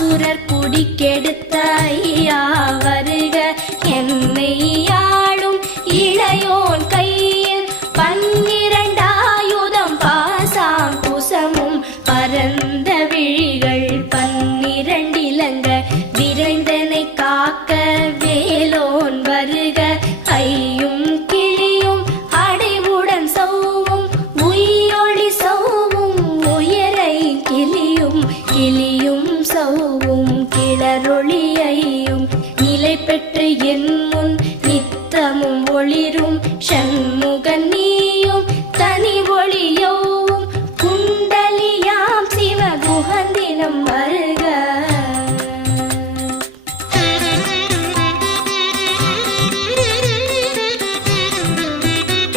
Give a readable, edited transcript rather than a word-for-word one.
அசுரர் குடிக்கெடுத்த ஐயா வருக. என்னை ஆளும் இளையோன் கையில் 12 ஆயுதம் பாசாம் குசமும் பரந்த விழிகள் 12 இலங்க விரைந்தனை காக்க வேலோன் வருக. ஐயும் கிளியும் அடைவுடன் சௌவும் உயிரொளி சௌவும் உயரை கிளியும் கிளியும் சௌவும் கிளரொ